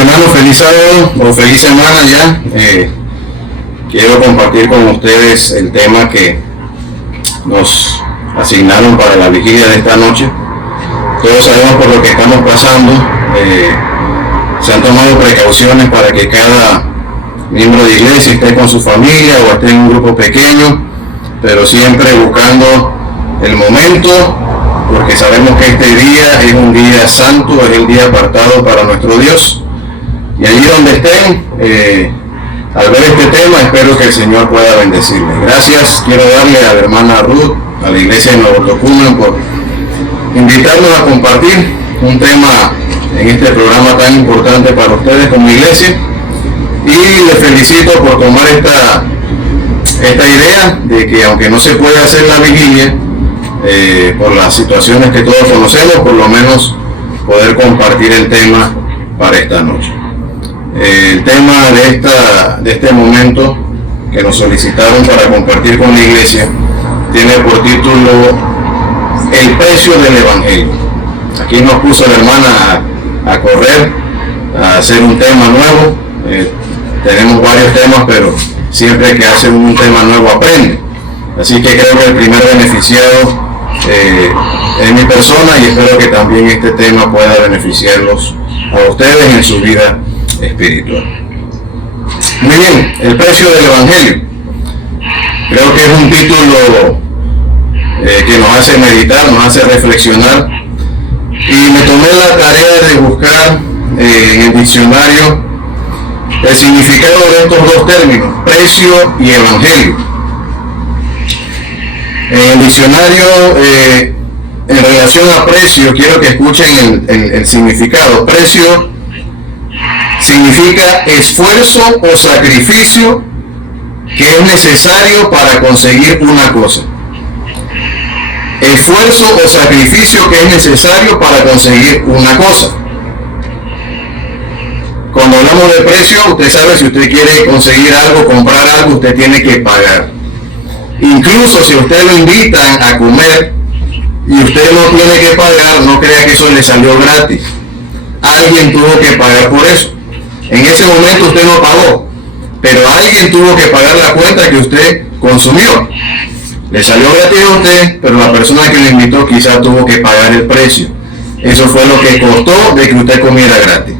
hermanos, feliz sábado o feliz semana ya. Quiero compartir con ustedes el tema que nos asignaron para la vigilia de esta noche. Todos sabemos por lo que estamos pasando. Se han tomado precauciones para que cada miembro de iglesia esté con su familia o esté en un grupo pequeño, pero siempre buscando el momento, porque sabemos que este día es un día santo, es el día apartado para nuestro Dios. Y allí donde estén, al ver este tema, espero que el Señor pueda bendecirles. Gracias, quiero darle a la hermana Ruth, a la iglesia de Nuevo Tocumen, por invitarnos a compartir un tema en este programa tan importante para ustedes como iglesia. Y les felicito por tomar esta idea de que, aunque no se puede hacer la vigilia, por las situaciones que todos conocemos, por lo menos poder compartir el tema para esta noche. El tema de este momento que nos solicitaron para compartir con la iglesia tiene por título El precio del Evangelio. Aquí nos puso la hermana a correr, a hacer un tema nuevo. Tenemos varios temas, pero siempre que hacen un tema nuevo aprende. Así que creo que el primer beneficiado es mi persona, y espero que también este tema pueda beneficiarlos a ustedes en su vida espiritual. Muy bien, el precio del Evangelio. Creo que es un título que nos hace meditar, nos hace reflexionar, y me tomé la tarea de buscar en el diccionario el significado de estos dos términos, precio y evangelio. En el diccionario, en relación a precio, quiero que escuchen el significado. Precio significa esfuerzo o sacrificio que es necesario para conseguir una cosa. Esfuerzo o sacrificio que es necesario para conseguir una cosa. Cuando hablamos de precio, usted sabe, si usted quiere conseguir algo, comprar algo, usted tiene que pagar. Incluso si usted lo invitan a comer y usted no tiene que pagar, no crea que eso le salió gratis. Alguien tuvo que pagar por eso. En ese momento usted no pagó, pero alguien tuvo que pagar la cuenta que usted consumió. Le salió gratis a usted, pero la persona que lo invitó quizá tuvo que pagar el precio. Eso fue lo que costó de que usted comiera gratis.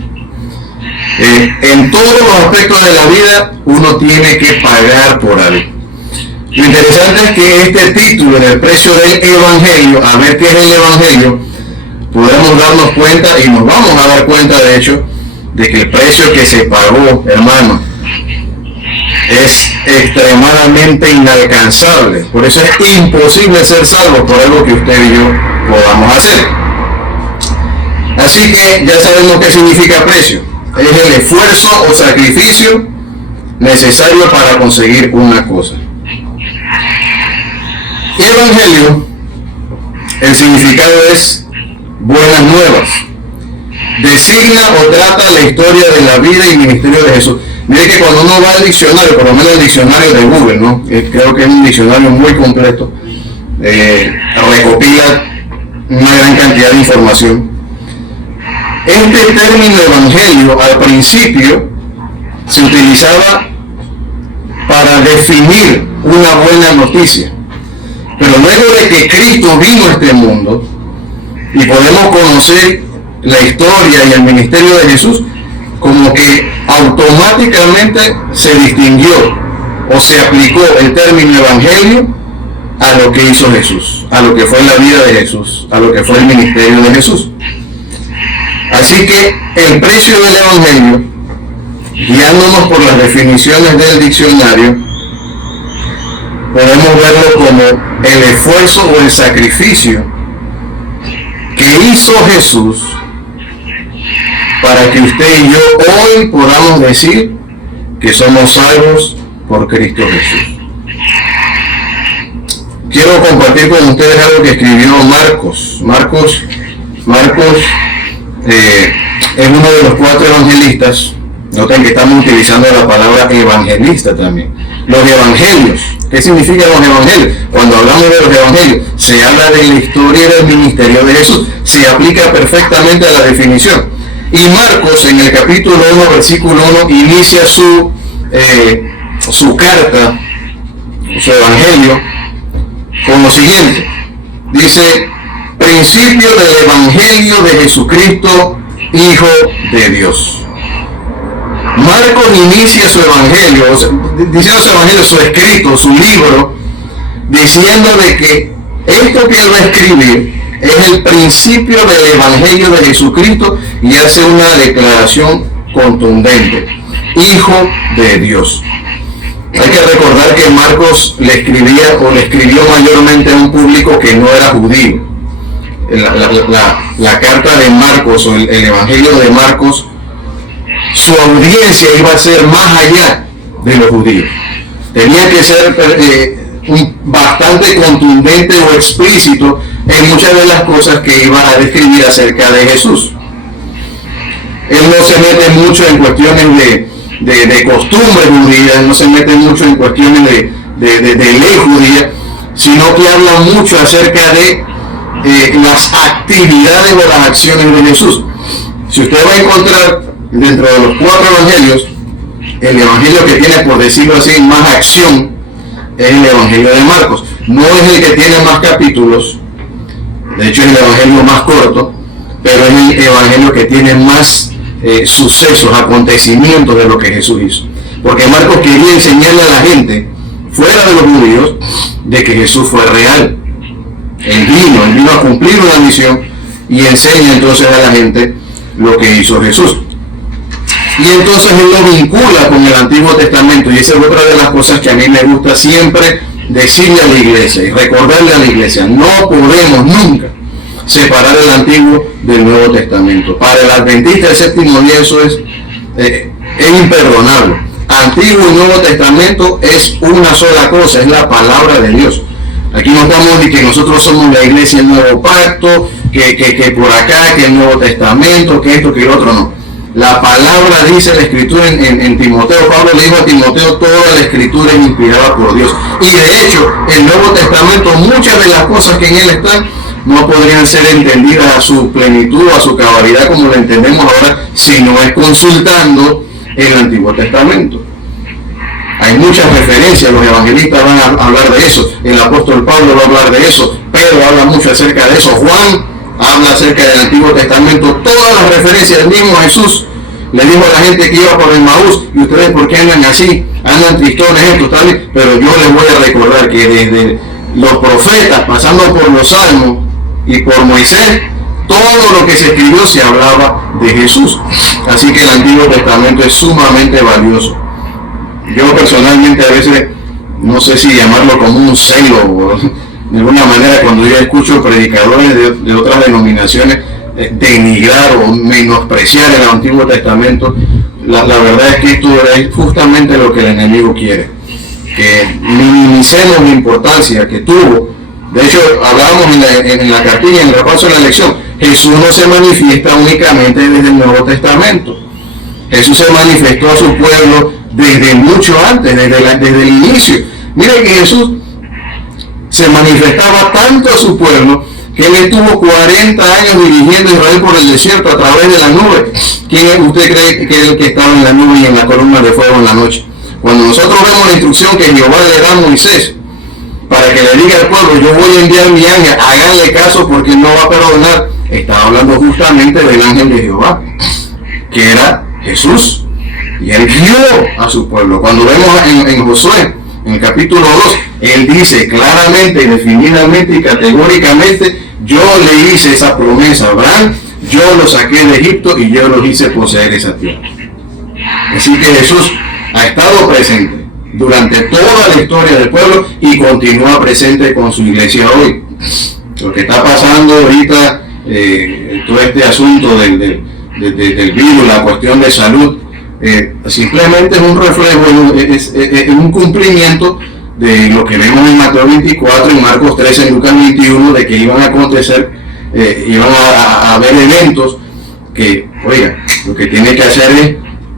En todos los aspectos de la vida uno tiene que pagar por algo. Lo interesante es que este título del precio del Evangelio, a ver qué es el Evangelio, podemos darnos cuenta, y nos vamos a dar cuenta de hecho, de que el precio que se pagó, hermano, es extremadamente inalcanzable. Por eso es imposible ser salvo por algo que usted y yo podamos hacer. Así que ya sabemos qué significa precio. Es el esfuerzo o sacrificio necesario para conseguir una cosa. Evangelio, el significado es buenas nuevas. Designa o trata la historia de la vida y ministerio de Jesús. Mire que cuando uno va al diccionario, por lo menos el diccionario de Google, ¿no? Creo que es un diccionario muy completo, recopila una gran cantidad de información. Este término evangelio al principio se utilizaba para definir una buena noticia, pero luego de que Cristo vino a este mundo y podemos conocer la historia y el ministerio de Jesús, como que automáticamente se distinguió o se aplicó el término evangelio a lo que hizo Jesús, a lo que fue la vida de Jesús, a lo que fue el ministerio de Jesús. Así que el precio del evangelio, guiándonos por las definiciones del diccionario, podemos verlo como el esfuerzo o el sacrificio que hizo Jesús para que usted y yo hoy podamos decir que somos salvos por Cristo Jesús. Quiero compartir con ustedes algo que escribió Marcos. Marcos es uno de los 4 evangelistas. Noten que estamos utilizando la palabra evangelista también. Los evangelios. ¿Qué significan los evangelios? Cuando hablamos de los evangelios, se habla de la historia del ministerio de Jesús. Se aplica perfectamente a la definición. Y Marcos, en el capítulo 1, versículo 1, inicia su carta, su evangelio, con lo siguiente. Dice: principio del evangelio de Jesucristo, Hijo de Dios. Marcos inicia su evangelio, diciendo su evangelio, su escrito, su libro, diciendo de que esto que él va a escribir es el principio del evangelio de Jesucristo, y hace una declaración contundente: Hijo de Dios. Hay que recordar que Marcos le escribió mayormente a un público que no era judío. La carta de Marcos, o el evangelio de Marcos, su audiencia iba a ser más allá de los judíos. Tenía que ser bastante contundente o explícito en muchas de las cosas que iba a describir acerca de Jesús. Él no se mete mucho en cuestiones de costumbres judías, no se mete mucho en cuestiones de ley judía, sino que habla mucho acerca de las actividades o las acciones de Jesús. Si usted va a encontrar dentro de los 4 evangelios, el evangelio que tiene, por decirlo así, más acción es el evangelio de Marcos. No es el que tiene más capítulos, de hecho es el evangelio más corto, pero es el evangelio que tiene más sucesos, acontecimientos de lo que Jesús hizo. Porque Marcos quería enseñarle a la gente, fuera de los judíos, de que Jesús fue real. Él vino a cumplir una misión, y enseña entonces a la gente lo que hizo Jesús. Y entonces él lo vincula con el Antiguo Testamento, y esa es otra de las cosas que a mí me gusta siempre decirle a la iglesia y recordarle a la iglesia: no podemos nunca separar el Antiguo del Nuevo Testamento. Para el adventista del séptimo día eso es imperdonable. Antiguo y Nuevo Testamento es una sola cosa, es la palabra de Dios. Aquí no estamos de que nosotros somos la iglesia del Nuevo Pacto, que por acá, que el Nuevo Testamento, que esto, que el otro, no. La palabra, dice la Escritura en Timoteo, Pablo le dijo a Timoteo: toda la Escritura es inspirada por Dios. Y de hecho, el Nuevo Testamento, muchas de las cosas que en él están, no podrían ser entendidas a su plenitud, a su cabalidad, como lo entendemos ahora, si no es consultando el Antiguo Testamento. Hay muchas referencias, los evangelistas van a hablar de eso, el apóstol Pablo va a hablar de eso, Pedro habla mucho acerca de eso, Juan habla acerca del Antiguo Testamento, todas las referencias. El mismo Jesús le dijo a la gente que iba por el Maús: y ustedes, ¿por qué andan así? Andan tristones, esto, tal. Pero yo les voy a recordar que desde los profetas, pasando por los salmos y por Moisés, todo lo que se escribió se hablaba de Jesús. Así que el Antiguo Testamento es sumamente valioso. Yo personalmente a veces, no sé si llamarlo como un celo, o de alguna manera, cuando yo escucho predicadores de otras denominaciones denigrar o menospreciar el Antiguo Testamento, la verdad es que esto es justamente lo que el enemigo quiere, que minimicemos la importancia que tuvo. De hecho, hablábamos en la cartilla, en el repaso de la lección, Jesús no se manifiesta únicamente desde el Nuevo Testamento. Jesús se manifestó a su pueblo desde mucho antes, desde el inicio. Mira que Jesús se manifestaba tanto a su pueblo que él estuvo 40 años dirigiendo a Israel por el desierto a través de la nube. ¿Quién usted cree que es el que estaba en la nube y en la columna de fuego en la noche? Cuando nosotros vemos la instrucción que Jehová le da a Moisés para que le diga al pueblo: yo voy a enviar mi ángel, háganle caso porque no va a perdonar, estaba hablando justamente del ángel de Jehová, que era Jesús. Y él guió a su pueblo. Cuando vemos en Josué, en el capítulo 2, él dice claramente, definidamente y categóricamente: yo le hice esa promesa a Abraham, yo lo saqué de Egipto y yo los hice poseer esa tierra. Así que Jesús ha estado presente durante toda la historia del pueblo y continúa presente con su iglesia hoy. Lo que está pasando ahorita, todo este asunto del virus, la cuestión de salud, simplemente es un reflejo, es un cumplimiento de lo que vemos en Mateo 24, en Marcos 13, en Lucas 21, de que iban a acontecer, iban a haber eventos que, oiga, lo que tiene que hacer es,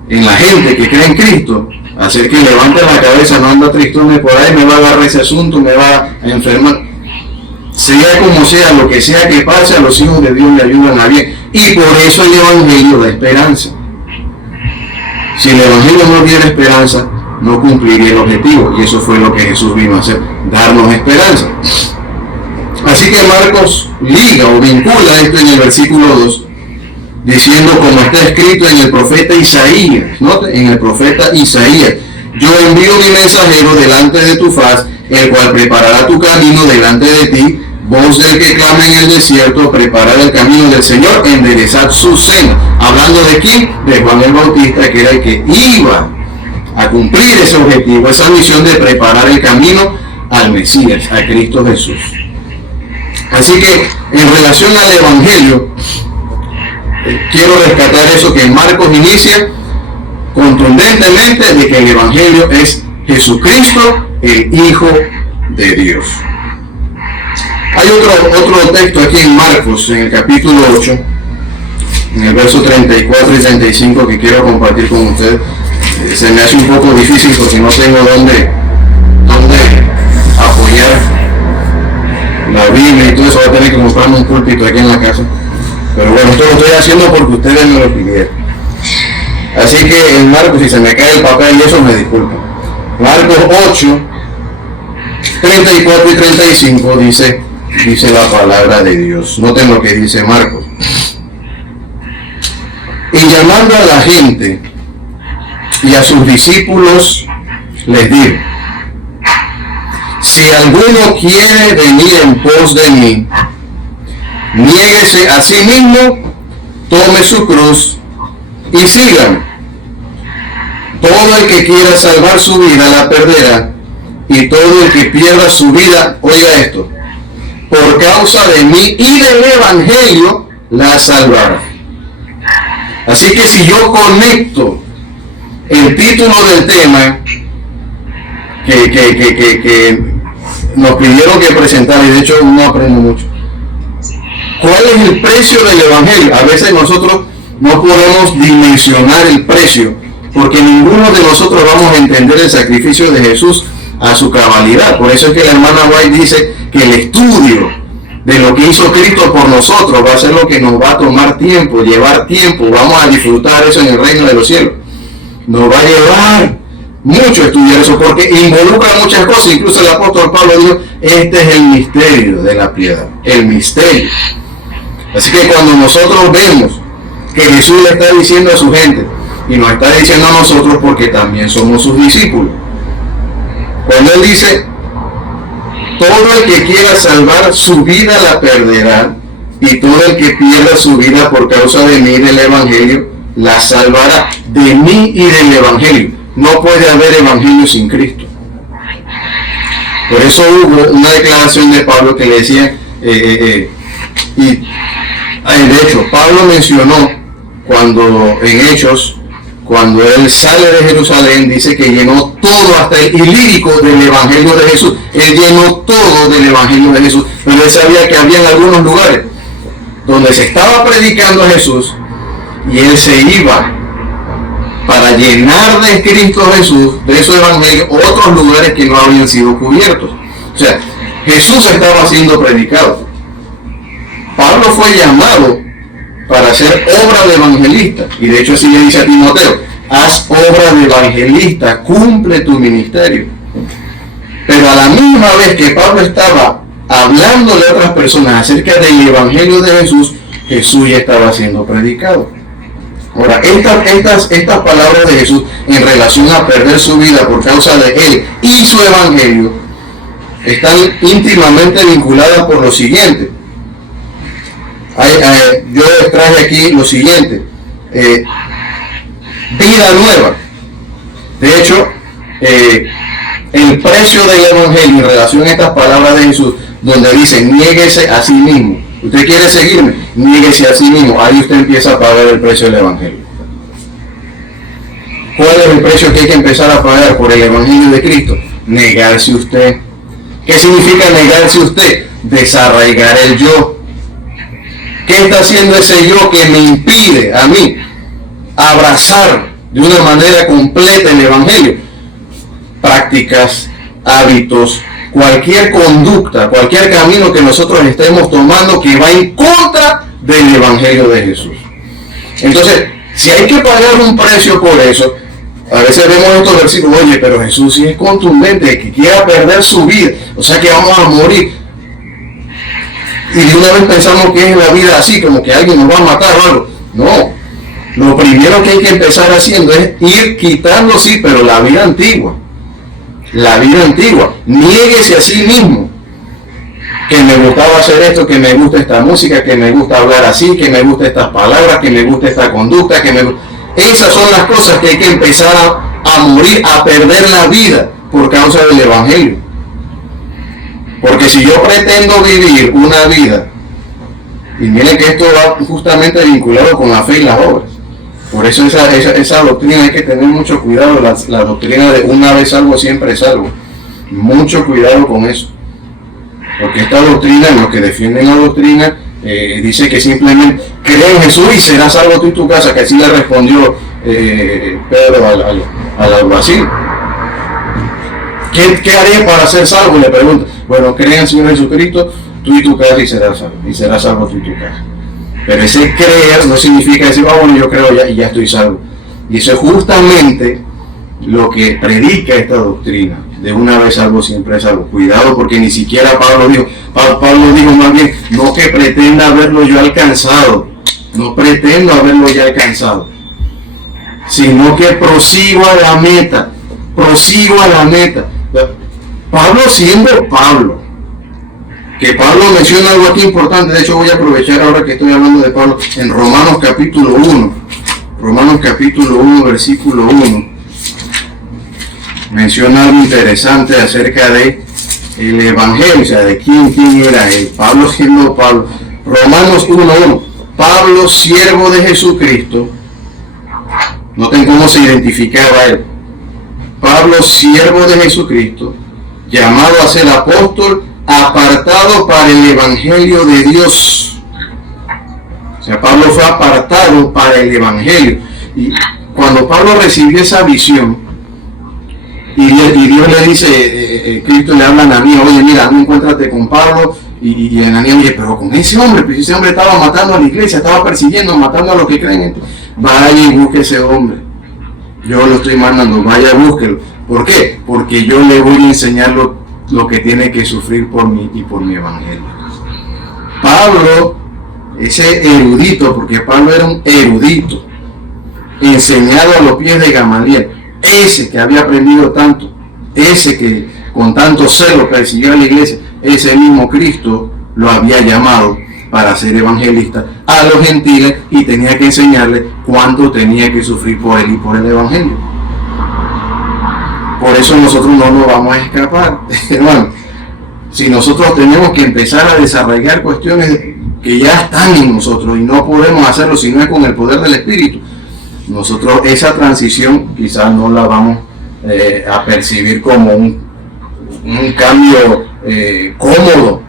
en la gente que cree en Cristo, hacer que levante la cabeza, no anda tristones por ahí, me va a agarrar ese asunto, me va a enfermar. sea como sea, lo que sea que pase, a los hijos de Dios le ayudan a bien. Y por eso el Evangelio da esperanza. Si el Evangelio no diera esperanza, no cumpliría el objetivo. Y eso fue lo que Jesús vino a hacer, darnos esperanza. Así que Marcos liga o vincula esto en el versículo 2, diciendo como está escrito en el profeta Isaías. ¿Note? En el profeta Isaías: yo envío mi mensajero delante de tu faz, el cual preparará tu camino delante de ti. Voz del que clama en el desierto, preparad el camino del Señor, enderezad su senda. Hablando de quién? De Juan el Bautista, que era el que iba a cumplir ese objetivo, esa misión de preparar el camino al Mesías, a Cristo Jesús. Así que en relación al Evangelio, quiero rescatar eso que Marcos inicia contundentemente, de que el Evangelio es Jesucristo, el Hijo de Dios. Hay otro texto aquí en Marcos, en el capítulo 8, en el verso 34 y 35, que quiero compartir con ustedes. Se me hace un poco difícil porque no tengo dónde apoyar la Biblia y todo eso. Voy a tener que comprarme un púlpito aquí en la casa. Pero bueno, esto lo estoy haciendo porque ustedes me lo pidieron. Así que en Marcos, si se me cae el papel y eso, me disculpan. Marcos 8, 34 y 35 dice la palabra de Dios. Noten lo que dice Marcos. Y llamando a la gente y a sus discípulos, les dijo: si alguno quiere venir en pos de mí, niéguese a sí mismo, tome su cruz y sígame. Todo el que quiera salvar su vida la perderá, y todo el que pierda su vida, oiga esto, por causa de mí y del Evangelio, la salvará. Así que si yo conecto el título del tema que nos pidieron que presentara, y de hecho no aprendo mucho, ¿cuál es el precio del Evangelio? A veces nosotros no podemos dimensionar el precio, porque ninguno de nosotros vamos a entender el sacrificio de Jesús a su cabalidad. Por eso es que la hermana White dice que el estudio de lo que hizo Cristo por nosotros va a ser lo que nos va a tomar tiempo, llevar tiempo. Vamos a disfrutar eso en el reino de los cielos. Nos va a llevar mucho estudiar eso, porque involucra muchas cosas. Incluso el apóstol Pablo dijo: este es el misterio de la piedad, el misterio. Así que cuando nosotros vemos que Jesús le está diciendo a su gente, y nos está diciendo a nosotros, porque también somos sus discípulos, cuando él dice: todo el que quiera salvar su vida la perderá, y todo el que pierda su vida por causa de mí y del Evangelio la salvará. De mí y del Evangelio. No puede haber Evangelio sin Cristo. Por eso hubo una declaración de Pablo que le decía, de hecho, Pablo mencionó cuando en Hechos, cuando él sale de Jerusalén, dice que llenó todo, hasta el ilírico, del Evangelio de Jesús. Él llenó todo del Evangelio de Jesús. Pero él sabía que había algunos lugares donde se estaba predicando a Jesús y él se iba para llenar de Cristo Jesús, de su Evangelio, otros lugares que no habían sido cubiertos. O sea, Jesús estaba siendo predicado. Pablo fue llamado para hacer obra de evangelista, y de hecho así le dice a Timoteo: haz obra de evangelista, cumple tu ministerio. Pero a la misma vez que Pablo estaba hablándole a otras personas acerca del Evangelio de Jesús, Jesús ya estaba siendo predicado. Ahora, estas palabras de Jesús en relación a perder su vida por causa de él y su Evangelio están íntimamente vinculadas por lo siguiente. Yo traje aquí lo siguiente: vida nueva. De hecho, el precio del Evangelio en relación a estas palabras de Jesús, donde dice: niéguese a sí mismo. Usted quiere seguirme, niéguese a sí mismo. Ahí usted empieza a pagar el precio del Evangelio. ¿Cuál es el precio que hay que empezar a pagar por el Evangelio de Cristo? Negarse usted. ¿Qué significa negarse usted? Desarraigar el yo. ¿Qué está haciendo ese yo que me impide a mí abrazar de una manera completa el Evangelio? Prácticas, hábitos, cualquier conducta, cualquier camino que nosotros estemos tomando que va en contra del Evangelio de Jesús. Entonces, si hay que pagar un precio por eso, a veces vemos estos versículos, oye, pero Jesús sí es contundente, que quiera perder su vida, o sea que vamos a morir. Y de una vez pensamos que es la vida así, como que alguien nos va a matar o algo. No, lo primero que hay que empezar haciendo es ir quitando, sí, pero la vida antigua. La vida antigua. Niéguese a sí mismo. Que me gustaba hacer esto, que me gusta esta música, que me gusta hablar así, que me gusta estas palabras, que me gusta esta conducta, que me gusta... Esas son las cosas que hay que empezar a morir, a perder la vida por causa del Evangelio. Porque si yo pretendo vivir una vida, y miren que esto va justamente vinculado con la fe y las obras. Por eso esa doctrina hay que tener mucho cuidado, la doctrina de una vez salvo, siempre salvo. Mucho cuidado con eso. Porque esta doctrina, los que defienden la doctrina, dice que simplemente cree en Jesús y serás salvo tú y tu casa, que así le respondió Pedro al alguacil. ¿Qué haré para ser salvo? Le pregunta. Bueno, cree en el Señor Jesucristo, tú y tu casa y serás salvo tú y tu casa. Pero ese creer no significa decir, bueno, yo creo y ya estoy salvo. Y eso es justamente lo que predica esta doctrina, de una vez salvo, siempre salvo. Cuidado, porque ni siquiera Pablo dijo más bien, no que pretenda haberlo yo alcanzado, no pretendo haberlo ya alcanzado, sino que prosigo a la meta. Pablo siendo Pablo, que Pablo menciona algo aquí importante, de hecho voy a aprovechar ahora que estoy hablando de Pablo, en Romanos capítulo 1, versículo 1, menciona algo interesante acerca de el Evangelio, o sea, de quién era él, Pablo siendo Pablo. Romanos 1:1, Pablo, siervo de Jesucristo, noten cómo se identificaba él, Pablo, siervo de Jesucristo, llamado a ser apóstol, apartado para el Evangelio de Dios. O sea, Pablo fue apartado para el Evangelio. Y cuando Pablo recibió esa visión, y Dios le dice, Cristo le habla a Ananías, oye, mira, no encuéntrate con Pablo, y Ananías, oye, pero con ese hombre, pues ese hombre estaba matando a la iglesia, estaba persiguiendo, matando a los que creen en ti. Vaya y busque ese hombre. Yo lo estoy mandando, vaya, búsquelo. ¿Por qué? Porque yo le voy a enseñar lo que tiene que sufrir por mí y por mi evangelio. Pablo, ese erudito, porque Pablo era un erudito, enseñado a los pies de Gamaliel, ese que había aprendido tanto, ese que con tanto celo persiguió a la iglesia, ese mismo Cristo lo había llamado para ser evangelista a los gentiles y tenía que enseñarles cuánto tenía que sufrir por él y por el evangelio. Por eso nosotros no nos vamos a escapar, hermano. Si nosotros tenemos que empezar a desarrollar cuestiones que ya están en nosotros y no podemos hacerlo si no es con el poder del Espíritu, nosotros esa transición quizás no la vamos a percibir como un cambio cómodo.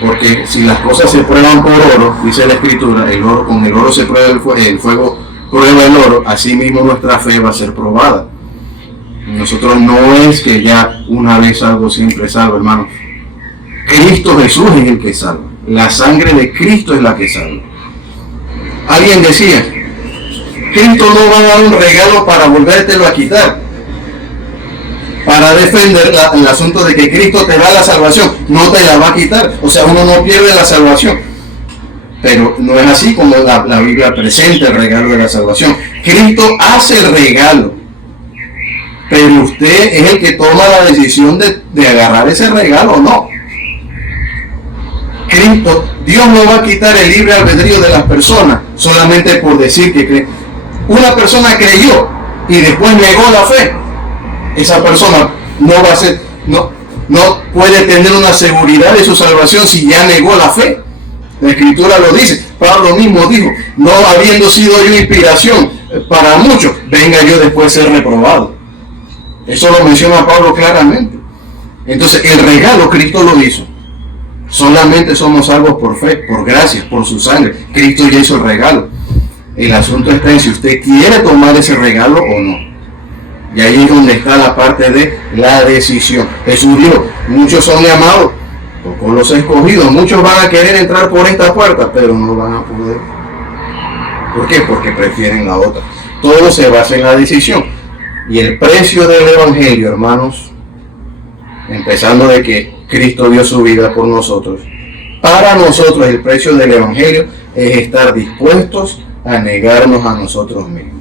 Porque si las cosas se prueban por oro, dice la Escritura, con el oro se prueba el fuego prueba el oro, así mismo nuestra fe va a ser probada. Nosotros no es que ya una vez salvo, siempre salvo, hermano. Cristo Jesús es el que salva. La sangre de Cristo es la que salva. Alguien decía, Cristo no va a dar un regalo para volvértelo a quitar, para defender el asunto de que Cristo te da la salvación, no te la va a quitar. O sea, uno no pierde la salvación. Pero no es así como la Biblia presenta el regalo de la salvación. Cristo hace el regalo, pero usted es el que toma la decisión de agarrar ese regalo o no. Dios no va a quitar el libre albedrío de las personas solamente por decir que cree. Una persona creyó y después negó la fe. Esa persona no va a ser, no puede tener una seguridad de su salvación si ya negó la fe. La Escritura lo dice. Pablo mismo dijo, no habiendo sido yo inspiración para muchos, venga yo después ser reprobado. Eso lo menciona Pablo claramente. Entonces el regalo Cristo lo hizo. Solamente somos salvos por fe, por gracia, por su sangre. Cristo ya hizo el regalo. El asunto está en si usted quiere tomar ese regalo o no. Y ahí es donde está la parte de la decisión. Jesús dijo, muchos son llamados, pocos los escogidos, muchos van a querer entrar por esta puerta, pero no van a poder. ¿Por qué? Porque prefieren la otra. Todo se basa en la decisión. Y el precio del Evangelio, hermanos, empezando de que Cristo dio su vida por nosotros, para nosotros el precio del Evangelio es estar dispuestos a negarnos a nosotros mismos.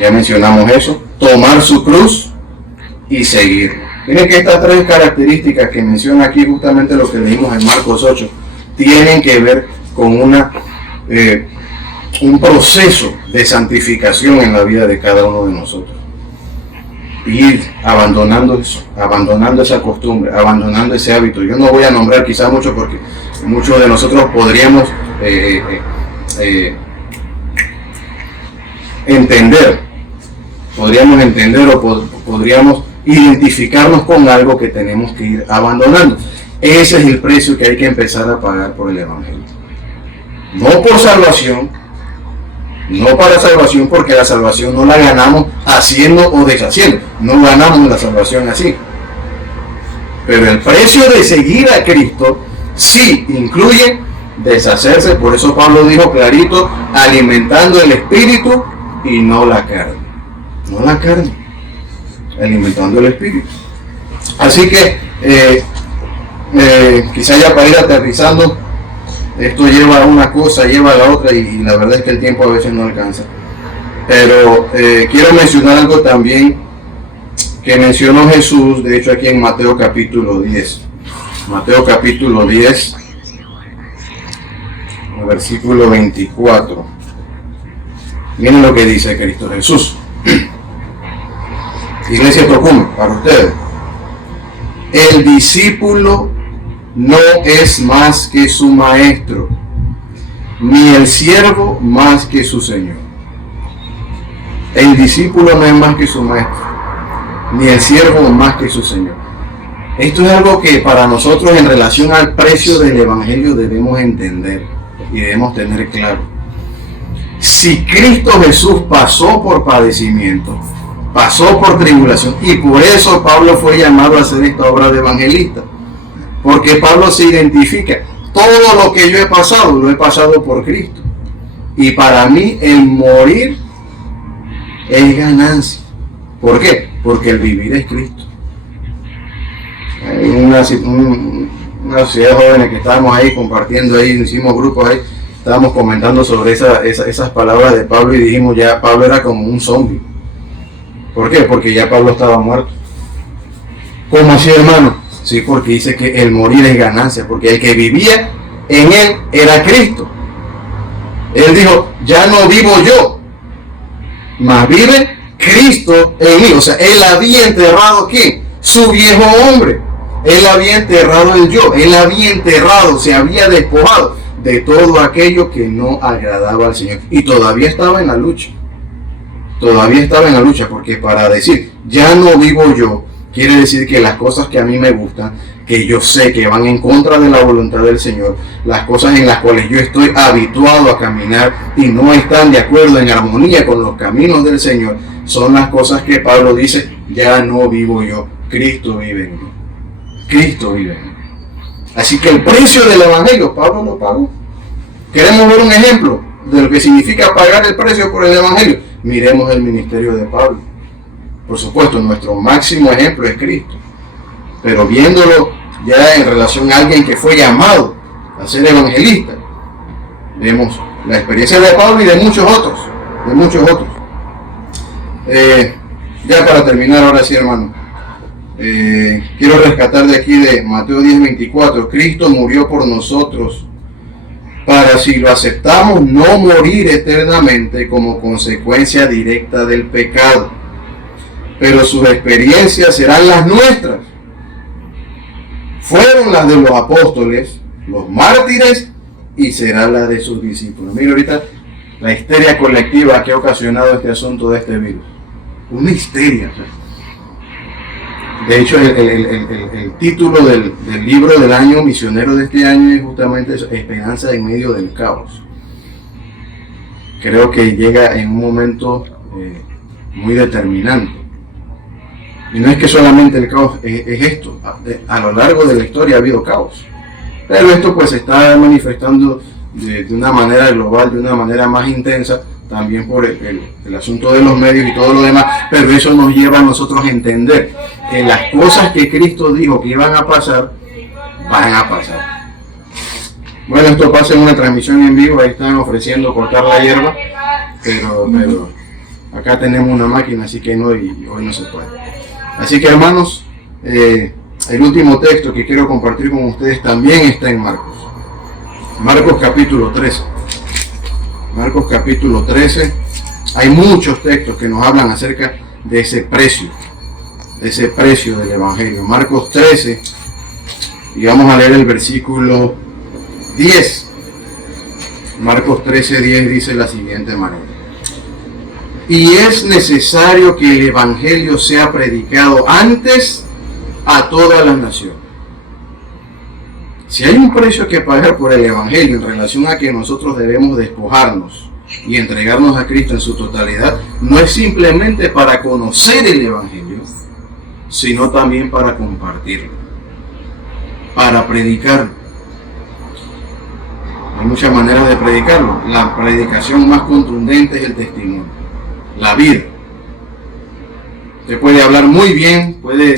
Ya mencionamos eso, tomar su cruz y seguir. Miren que estas tres características que menciona aquí, justamente lo que leímos en Marcos 8, tienen que ver con un proceso de santificación en la vida de cada uno de nosotros. Ir abandonando eso, abandonando esa costumbre, abandonando ese hábito. Yo no voy a nombrar quizá mucho porque muchos de nosotros podríamos entender o podríamos identificarnos con algo que tenemos que ir abandonando. Ese es el precio que hay que empezar a pagar por el Evangelio. No por salvación, no para salvación, porque la salvación no la ganamos haciendo o deshaciendo. No ganamos la salvación así. Pero el precio de seguir a Cristo sí incluye deshacerse. Por eso Pablo dijo clarito, alimentando el espíritu y no la carne. No la carne, alimentando el espíritu. Así que quizá ya para ir aterrizando, esto lleva a una cosa, lleva a la otra, y la verdad es que el tiempo a veces no alcanza. Pero quiero mencionar algo también que mencionó Jesús, de hecho aquí en Mateo capítulo 10. Mateo capítulo 10, versículo 24. Miren lo que dice Cristo Jesús. Iglesia Tocumen, para ustedes. El discípulo no es más que su maestro, ni el siervo más que su señor. El discípulo no es más que su maestro, ni el siervo más que su señor. Esto es algo que para nosotros en relación al precio del Evangelio debemos entender y debemos tener claro. Si Cristo Jesús pasó por padecimiento, pasó por tribulación, y por eso Pablo fue llamado a hacer esta obra de evangelista, porque Pablo se identifica, todo lo que yo he pasado, lo he pasado por Cristo, y para mí el morir es ganancia. ¿Por qué? Porque el vivir es Cristo. Hay una sociedad de jóvenes que estábamos ahí compartiendo, ahí hicimos grupos ahí, estábamos comentando sobre esas palabras de Pablo, y dijimos, ya Pablo era como un zombie. ¿Por qué? Porque ya Pablo estaba muerto. ¿Cómo así, hermano? Sí, porque dice que el morir es ganancia, porque el que vivía en él era Cristo. Él dijo, ya no vivo yo, mas vive Cristo en mí. O sea, él había enterrado ¿quién? Su viejo hombre. Él había enterrado el yo. Él había enterrado, se había despojado de todo aquello que no agradaba al Señor. Y todavía estaba en la lucha. Todavía estaba en la lucha, porque para decir, ya no vivo yo, quiere decir que las cosas que a mí me gustan, que yo sé que van en contra de la voluntad del Señor, las cosas en las cuales yo estoy habituado a caminar y no están de acuerdo, en armonía con los caminos del Señor, son las cosas que Pablo dice, ya no vivo yo, Cristo vive en mí. Cristo vive en mí. Así que el precio del Evangelio, Pablo lo pagó. ¿Queremos ver un ejemplo de lo que significa pagar el precio por el Evangelio? Miremos el ministerio de Pablo. Por supuesto, nuestro máximo ejemplo es Cristo. Pero viéndolo ya en relación a alguien que fue llamado a ser evangelista, vemos la experiencia de Pablo y de muchos otros. Ya para terminar, ahora sí, hermano, quiero rescatar de aquí de Mateo 10:24. Cristo murió por nosotros para, si lo aceptamos, no morir eternamente como consecuencia directa del pecado, pero sus experiencias serán las nuestras. Fueron las de los apóstoles, los mártires, y será la de sus discípulos. Mira ahorita la histeria colectiva que ha ocasionado este asunto de este virus. Una histeria. De hecho, el título del libro del año misionero de este año es justamente eso, Esperanza en medio del caos. Creo que llega en un momento muy determinante. Y no es que solamente el caos es esto, a lo largo de la historia ha habido caos. Pero esto pues se está manifestando de una manera global, de una manera más intensa, también por el asunto de los medios y todo lo demás, pero eso nos lleva a nosotros a entender que las cosas que Cristo dijo que iban a pasar, van a pasar. Bueno, esto pasa en una transmisión en vivo, ahí están ofreciendo cortar la hierba, pero acá tenemos una máquina, así que no, y hoy no se puede. Así que hermanos, el último texto que quiero compartir con ustedes también está en Marcos. Marcos capítulo 13. Marcos capítulo 13. Hay muchos textos que nos hablan acerca de ese precio del Evangelio. Marcos 13, y vamos a leer el versículo 10. Marcos 13, 10 dice de la siguiente manera: y es necesario que el Evangelio sea predicado antes a todas las naciones. Si hay un precio que pagar por el Evangelio en relación a que nosotros debemos despojarnos y entregarnos a Cristo en su totalidad, no es simplemente para conocer el Evangelio, sino también para compartirlo, para predicarlo. Hay muchas maneras de predicarlo. La predicación más contundente es el testimonio, la vida. Usted puede hablar muy bien, puede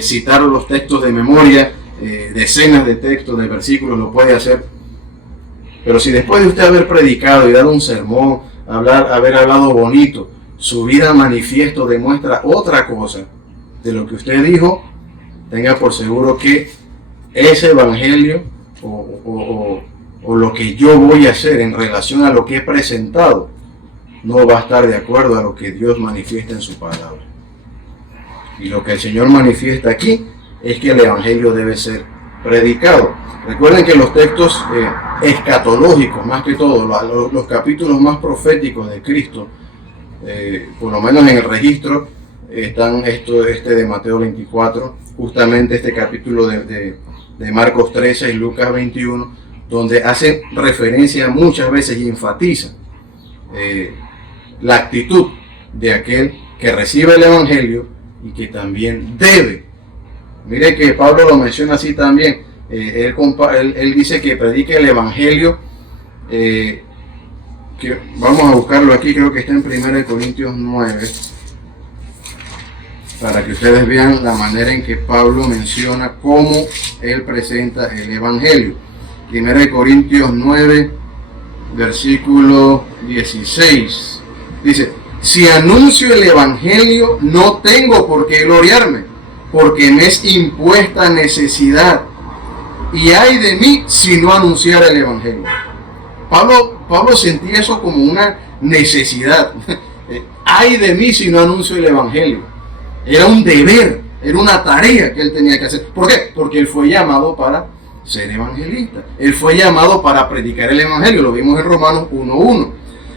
citar los textos de memoria, decenas de textos, de versículos, lo puede hacer. Pero si después de usted haber predicado y dado un sermón, haber hablado bonito, su vida manifiesto demuestra otra cosa de lo que usted dijo, tenga por seguro que ese evangelio o lo que yo voy a hacer en relación a lo que he presentado no va a estar de acuerdo a lo que Dios manifiesta en su palabra. Y lo que el Señor manifiesta aquí es que el evangelio debe ser predicado. Recuerden que los textos escatológicos, más que todo, los capítulos más proféticos de Cristo, por lo menos en el registro, están este de Mateo 24, justamente este capítulo de Marcos 13 y Lucas 21, donde hace referencia muchas veces y enfatiza la actitud de aquel que recibe el evangelio y que también debe. Mire que Pablo lo menciona así también. Él dice que predique el evangelio, que vamos a buscarlo aquí, creo que está en 1 Corintios 9, para que ustedes vean la manera en que Pablo menciona cómo él presenta el evangelio. 1 Corintios 9, versículo 16, dice: si anuncio el evangelio, no tengo por qué gloriarme, porque me es impuesta necesidad, y ay de mí si no anunciara el evangelio. Pablo sentía eso como una necesidad. Ay de mí si no anuncio el evangelio. Era un deber, era una tarea que él tenía que hacer. ¿Por qué? Porque él fue llamado para ser evangelista. Él fue llamado para predicar el evangelio. Lo vimos en Romanos 1:1.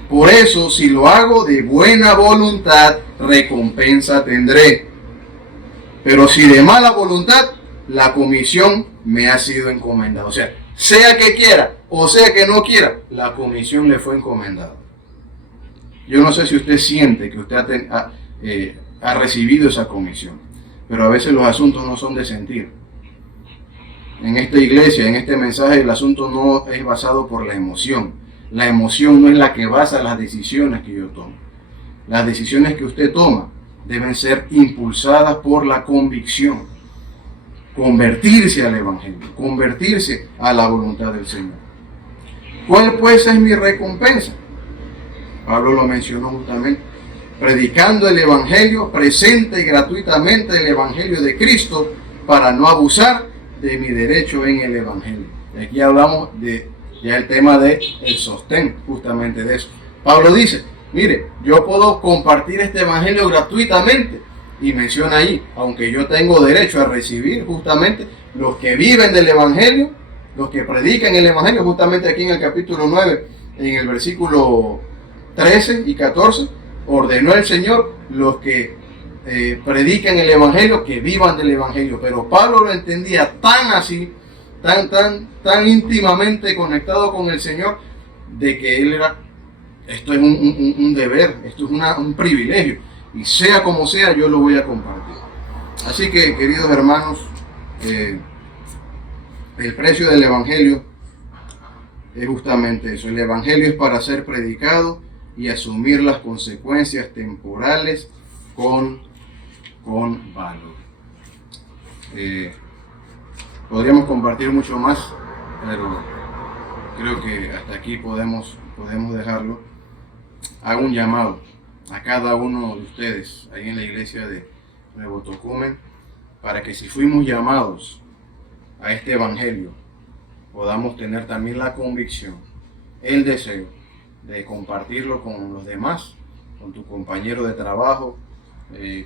Por eso, si lo hago de buena voluntad, recompensa tendré. Pero si de mala voluntad, la comisión me ha sido encomendada. O sea que quiera o sea que no quiera, la comisión le fue encomendada. Yo no sé si usted siente que usted ha recibido esa comisión, pero a veces los asuntos no son de sentir. En esta iglesia, en este mensaje, el asunto no es basado por la emoción. La emoción no es la que basa las decisiones que yo tomo. Las decisiones que usted toma deben ser impulsadas por la convicción. Convertirse al evangelio, convertirse a la voluntad del Señor. ¿Cuál pues es mi recompensa? Pablo lo mencionó justamente. Predicando el evangelio, presente y gratuitamente el evangelio de Cristo, para no abusar de mi derecho en el evangelio. Y aquí hablamos de ya el tema del sostén, justamente de eso. Pablo dice: mire, yo puedo compartir este evangelio gratuitamente, y menciona ahí, aunque yo tengo derecho a recibir justamente los que viven del evangelio, los que predican el evangelio, justamente aquí en el capítulo 9, en el versículo 13 y 14, ordenó el Señor los que predican el evangelio, que vivan del evangelio. Pero Pablo lo entendía tan así, tan íntimamente conectado con el Señor, de que él era, esto es un deber, esto es un privilegio. y sea como sea, yo lo voy a compartir. Así que, queridos hermanos, el precio del Evangelio es justamente eso. El Evangelio es para ser predicado y asumir las consecuencias temporales con valor. Podríamos compartir mucho más, pero creo que hasta aquí podemos dejarlo. Hago un llamado a cada uno de ustedes ahí en la iglesia de Nuevo Tocumen para que, si fuimos llamados a este Evangelio, podamos tener también la convicción, el deseo de compartirlo con los demás, con tu compañero de trabajo,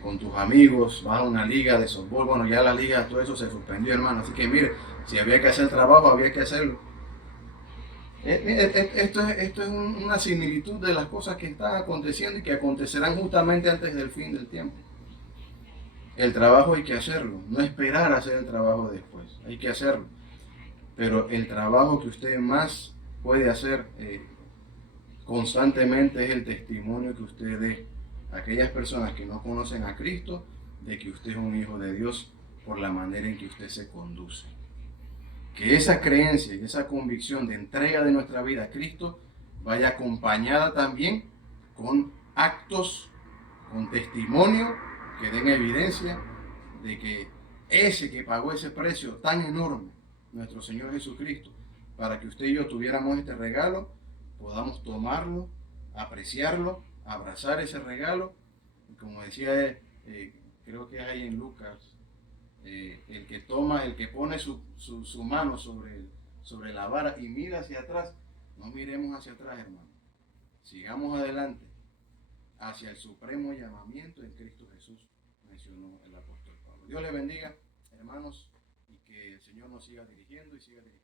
con tus amigos. Vas a una liga de softball, bueno, ya la liga, todo eso se suspendió, hermano, así que mire, si había que hacer trabajo, había que hacerlo. Esto es una similitud de las cosas que están aconteciendo y que acontecerán justamente antes del fin del tiempo. El trabajo hay que hacerlo, no esperar a hacer el trabajo después, hay que hacerlo. Pero el trabajo que usted más puede hacer constantemente es el testimonio que usted dé a aquellas personas que no conocen a Cristo, de que usted es un hijo de Dios por la manera en que usted se conduce. Que esa creencia y esa convicción de entrega de nuestra vida a Cristo vaya acompañada también con actos, con testimonio que den evidencia de que ese que pagó ese precio tan enorme, nuestro Señor Jesucristo, para que usted y yo tuviéramos este regalo, podamos tomarlo, apreciarlo, abrazar ese regalo. Y como decía, creo que es ahí en Lucas, el que pone su mano sobre la vara y mira hacia atrás, no miremos hacia atrás, hermano. Sigamos adelante hacia el supremo llamamiento en Cristo Jesús, mencionó el apóstol Pablo. Dios les bendiga, hermanos, y que el Señor nos siga dirigiendo y siga dirigiendo.